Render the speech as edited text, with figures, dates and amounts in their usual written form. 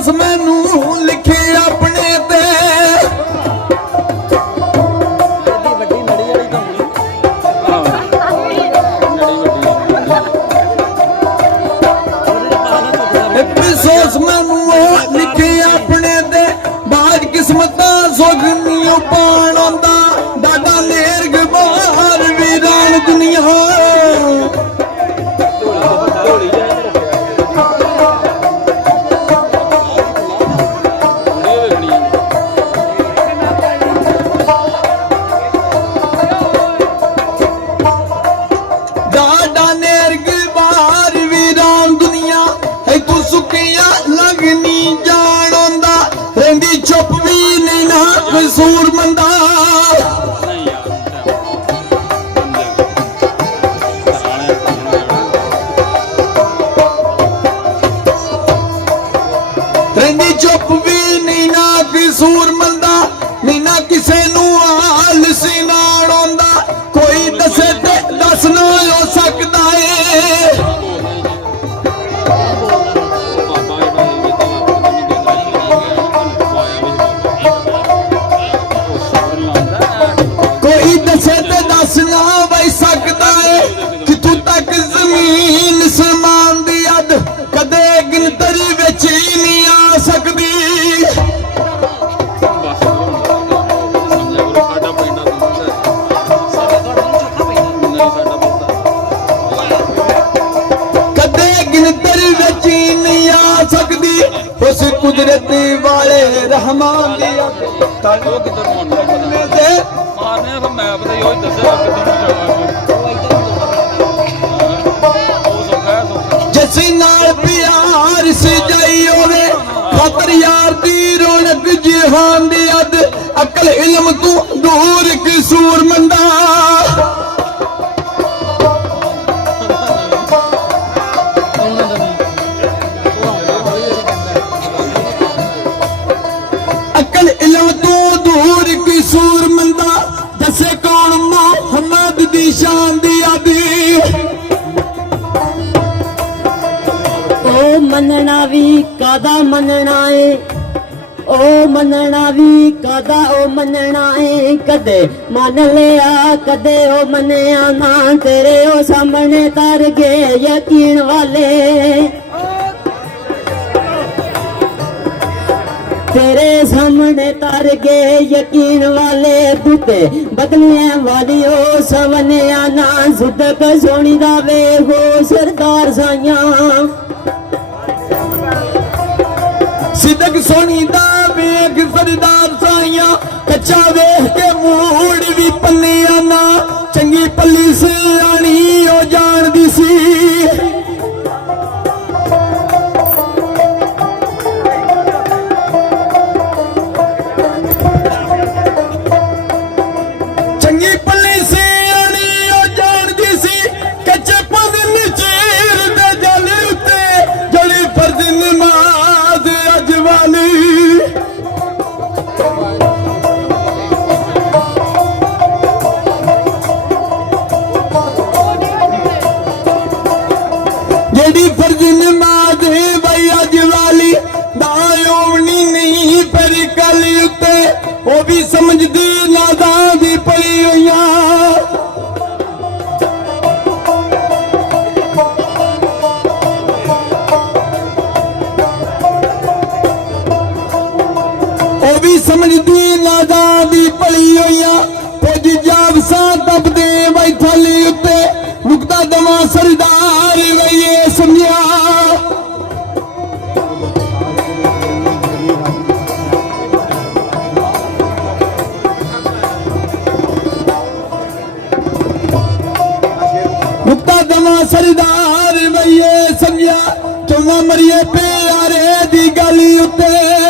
अफसोस मैनू लिखे अपने ते अफसोस मैनू लिखे अपने ते बाज किस्मत सुख नहीं पाण आंदा डाडा नेरग बाहर वीरान दुनिया चुप भी नहीं ना कसूर मंदा रही चुप भी नहीं ना कसूर मंदा नहीं ना किसे नू हाल सिनाण आंदा कोई दसे ते दस ना हो सकदा है दसना बई सकता है कितों तक जमीन समान दी अद कदे गिनतरी विच ही नहीं आ सकती कदे गिनतरी विच ही नहीं आ सकती उस कुदरत वाले रहमान दी जिस नाल प्यार सजाई होवे खातर यार दी रौनक जहान दी अद अकल इल्म तू दूर कसूर मंदा अकल इल्म तू दूर कसूर मंदा दसे कौन मोहम्मद दी शान दी आदि ओ मनना भी कादा मनना है ओ मनना भी कादा ओ मनना है कदे मन लिया कदे ओ मनिया ना तेरे ओ सामने तर गए यकीन वाले तेरे सामने तर गए यकीन वाले बूटे बदलियां वाली ओ सवने ना सिद्दक सोनी दा वे हो सरदार साइया सिद्दक सोनी दा वेख सरदार साइया कच्चा वेख के मूड भी पल्लिया ना चंगी पल्ली से आनी ओ जान दी सी जेड़ी फर्ज नमाज है भाई अज वाली दायोनी नहीं पर कल उत्ते वो भी समझदी नादा भी पड़ी हुई वो भी समझदी नादा भी पड़ी हुई कुछ जाब सा तब दे भाई थली उत्ते मुक्ता दमा सरदार वही समझा मुक्ता दमा सरदार वही समझा चौना मरिए प्यारे दी गली उत्ते